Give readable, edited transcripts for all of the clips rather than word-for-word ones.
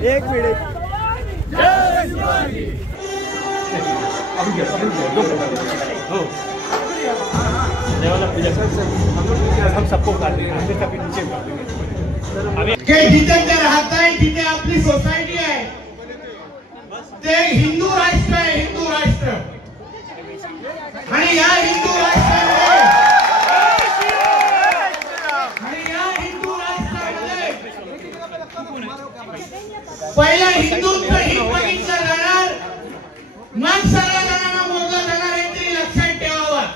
एक मिनिट हम सबको जिथे ते राहत आहे तिथे आपली सोसायटी आहे ते हिंदू राष्ट्र आहे, हिंदू राष्ट्र। आणि या हिंदू राष्ट्रामध्ये पहिला हिंदूंचं हित बघितलं जाणार, मग सगळ्या जणांना मोजलं जाणार हे तरी लक्षात ठेवावं।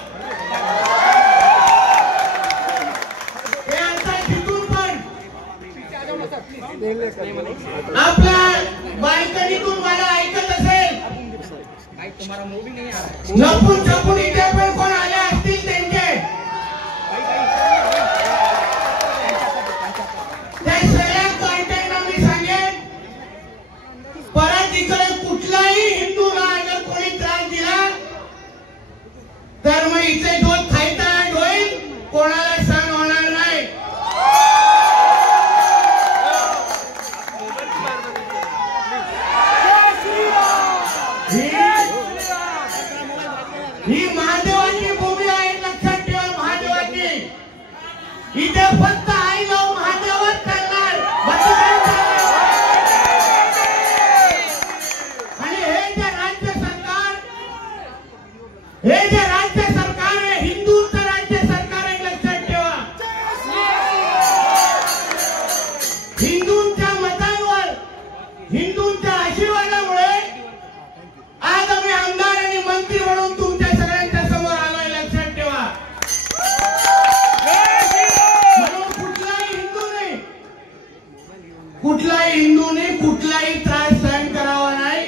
हे आता तिथून पण आपल्या बाल्कनीतून मला ऐकत असेल, लपून छपून इथे पण कोण आले असतील त्यांचे त्या सगळ्या कॉन्टॅक्टला मी सांगेन, परत इकडे कुठलाही हिंदूला अगर कोणी त्रास दिला तर मग इथे जो थायटाइड होईल कोणाला सहन होणार नाही। ही महादेवाची भूमी आहे, लक्षात ठेवा। महादेवाची इथे फक्त आई जाऊ महादेवच करणार, आणि हे जे राज्य सरकार आहे हिंदूंचं राज्य सरकार आहे, लक्षात ठेवा। हिंदूंच्या मतांवर, हिंदूंच्या आशीर्वादामुळे आज आम्ही आमदार आणि मंत्री म्हणून तुमच्या सगळ्यांच्या समोर आलोय, लक्षात ठेवा। म्हणून कुठलाही हिंदूने कुठलाही त्रास सहन करावा नाही।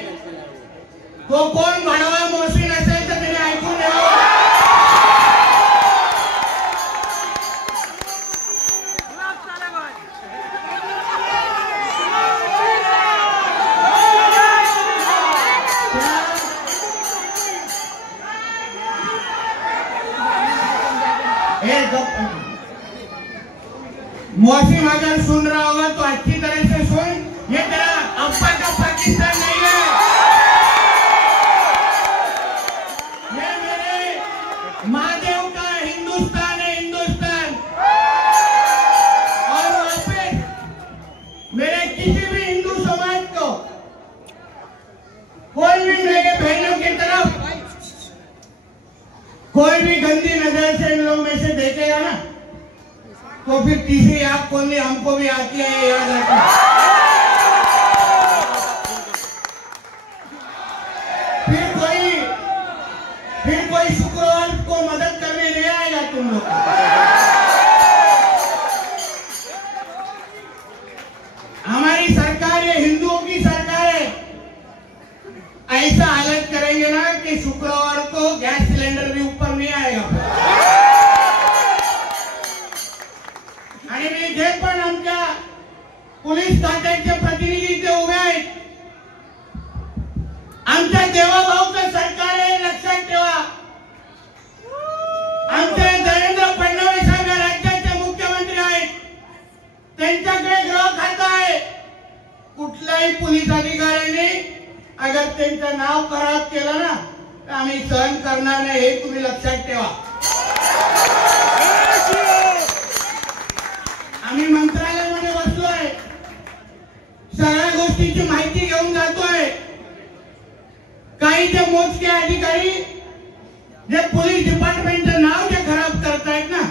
तो कोण भाडवा मोसीन असेल तर त्याने ऐकून घ्यावं। मौसीम अगर सुन रहा होगा तो अच्छी तरह से सुन, ये तेरा अब्बा का पाकिस्तान नहीं है, ये मेरे महादेव का हिंदुस्तान है, हिंदुस्तान। और वहां पे मेरे किसी भी हिंदू समाज को कोई भी मेरे बहनों की तरफ कोई भी गंदी नजर से इन लोग में से देखेगा ना तो फिर तीसरी आंख खोलनी हमको भी आती है, ये याद रखना। फिर कोई शुक्रवार को मदद करने नहीं आएगा तुम लोग। हमारी सरकार ये हिंदुओं की सरकार है, ऐसा हालत करेंगे ना कि शुक्रवार को गैस सिलेंडर भी ऊपर नहीं आएगा। आणि मी जे पण आमच्या पोलीस खात्याचे प्रतिनिधी इथे उभे आहेत, आमच्या देवाभाऊचं सरकार आहे, लक्षात ठेवा। आमचे देवेंद्र फडणवीस साहेब राज्याचे मुख्यमंत्री आहेत, त्यांच्याकडे गृह खातं आहे। कुठल्याही पोलीस अधिकाऱ्याने अगर त्यांचं नाव खराब केलं ना तर आम्ही सहन करणार नाही, हे तुम्ही लक्षात ठेवा। आम्ही मंत्रालयामध्ये बसलोय, सगळ्या गोष्टीची माहिती घेऊन जातोय। काही जे मोजके अधिकारी जे पोलीस डिपार्टमेंटचं नाव जे खराब करतायत ना,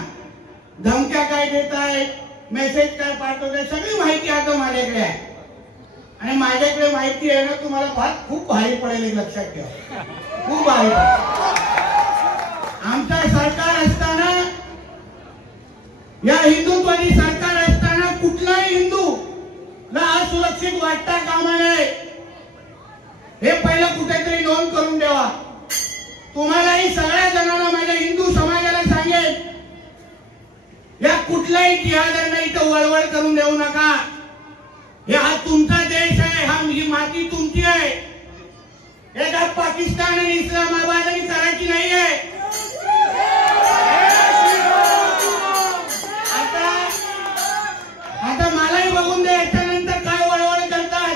धमक्या काय देतायत, मेसेज काय पाठवतायत, सगळी माहिती आता माझ्याकडे आहे। आणि माझ्याकडे माहिती आहे ना, तुम्हाला खूप भारी पडेल, लक्षात ठेवा, खूप भारी पडेल। आमचं सरकार असताना, या हिंदुत्वादी सरकार असताना कुठलाही हिंदूला असुरक्षित वाटता कामा नये, हे पहिलं कुठेतरी नोंद करून ठेवा। तुम्हालाही सगळ्या जणांना, माझ्या हिंदू समाजाला सांगेन, या कुठल्याही जिहाद्यांना इथं वळवळ करून देऊ नका। हा तुमचा देश आहे, ही माती तुमची आहे, हे का पाकिस्तान आणि इस्लामाबाद आणि कराची नाही आहे। आता मलाही बघून दे याच्यानंतर काय वळवळ करतात।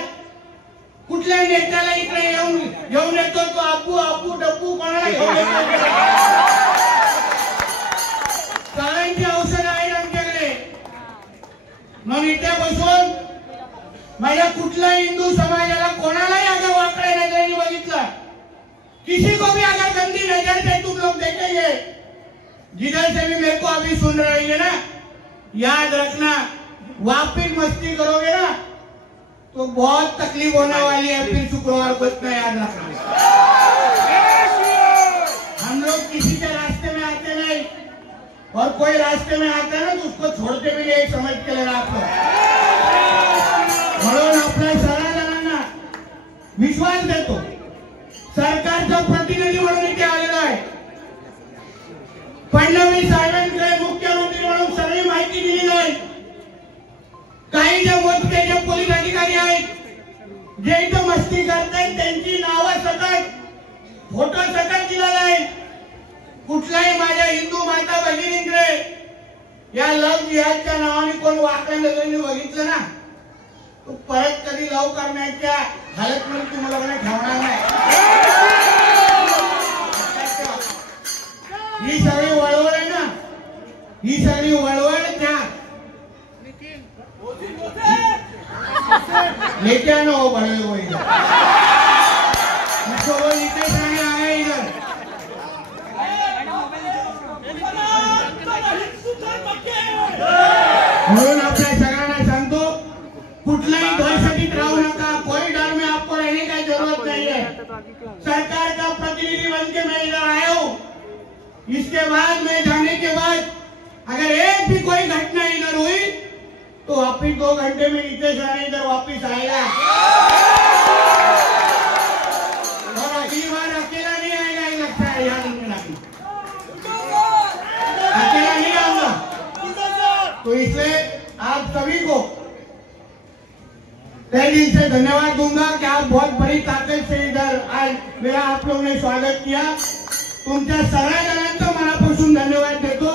जिधर से भी मेरे को अभी सुन रहे हैं ना, याद रखना, वापिस मस्ती करोगे ना तो बहुत तकलीफ होने वाली है। फिर शुक्रवार को इतना याद रखना। हम लोग किसी के रास्ते में आते नहीं, और कोई रास्ते में आता है ना तो उसको छोड़ते भी नहीं, समझ के लेना आप लोग। म्हणून आपल्या सगळ्या जणांना विश्वास देतो, सरकारचा प्रतिनिधी म्हणून इथे आलेला आहे। फडणवीस साहेबांकडे मुख्यमंत्री म्हणून सगळी माहिती दिली जाईल। काही जे मोजके जे पोलीस अधिकारी आहेत जे इथं मस्ती करतात त्यांची नावं सकट, फोटो सकट दिला जाईल। कुठल्याही माझ्या हिंदू माता भगिनींकडे या लव जिहादच्या नावाने कोण वाकड्या नजरेने बघितलं ना तो परत कधी लव करण्याच्या हालतमध्ये तुम्हाला कोणी ठेवणार नाही। ही सगळी वळवळ आहे ना, ही सगळी वळवळ त्या लेके आना हो बड़े हो इधर, इसको वो नीचे से आए इधर। म्हणून आपल्या सगळ्यांना सांगतो, कुठल्याही दहशतीत राहू नका। कॉरिडोर में आपको रहने की जरूरत नहीं है। सरकार का प्रतिनिधि बन के मैं इधर आया हूँ। इसके बाद मैं जाने के बाद अगर एक भी कोई घटना इधर हुई तो वापिस 2 घंटे में नीचे जाने इधर वापिस आएगा, और अगली बार अकेला नहीं आएगा। ये लगता है याद रखना, अकेला नहीं आऊंगा। तो इसलिए आप सभी को तहे दिल से धन्यवाद दूंगा कि आप बहुत बड़ी ताकत से इधर आज मेरा आप लोगों ने स्वागत किया। तुमच्या सगळ्या जणांचा मनापासून धन्यवाद देतो।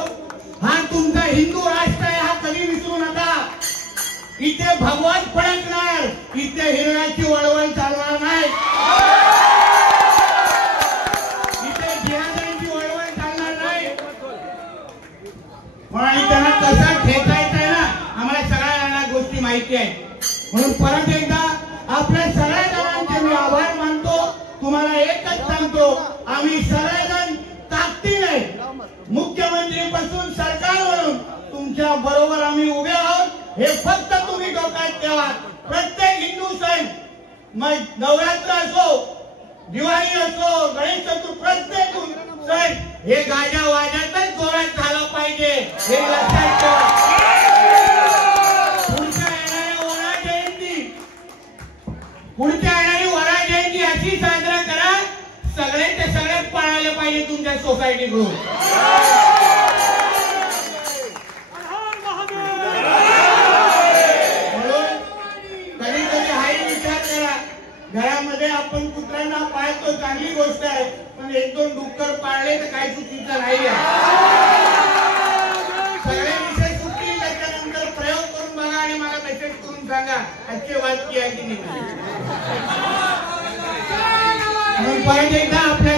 हा तुमचा हिंदू राष्ट्र आहे, हा कधी विसरू नका। इथे भगवान फडकणार, इथे हिरव्याची वळवळ चालणार नाही, इथे जिहादांची वळवळ चालणार नाही। म्हणून त्यांना कसा ठेचायचंय ना आम्हाला सगळ्यांना गोष्टी माहिती आहे। म्हणून परत एकदा आपल्या सगळ्या जणांचे मी आभार मानतो। तुम्हाला एकच सांगतो, आम्ही सगळेजण ताकदीने मुख्यमंत्रीपासून सरकारवरून तुमच्या बरोबर आम्ही उभे आहोत। हे फक्त तुम्ही डोक्यात ठेवा। प्रत्येक हिंदू सण, मग नवरात्र असो, दिवाळी असो, गणेश चतुर्थी, प्रत्येक सण हे गाजा वाजतच जोरात झाला पाहिजे, हे लक्षात ठेवा। पुढच्या येणारी वरा जयंती अशी साजरा करा, सगळ्यांचे सगळे पळायला पाहिजे तुमच्या सोसायटीकडून। म्हणून कधी कधी हाही विचार करा, घरामध्ये आपण कुत्र्यांना पाळतो चांगली गोष्ट आहे, पण 1-2 डुक्कर पाळले तर काही चुकीचं नाही आहे। सगळे विषय सुटतील, त्याच्यानंतर प्रयोग करून बघा आणि मला मेसेज करून सांगा अच्छे बात किया की नाही। परत एकदा आपल्या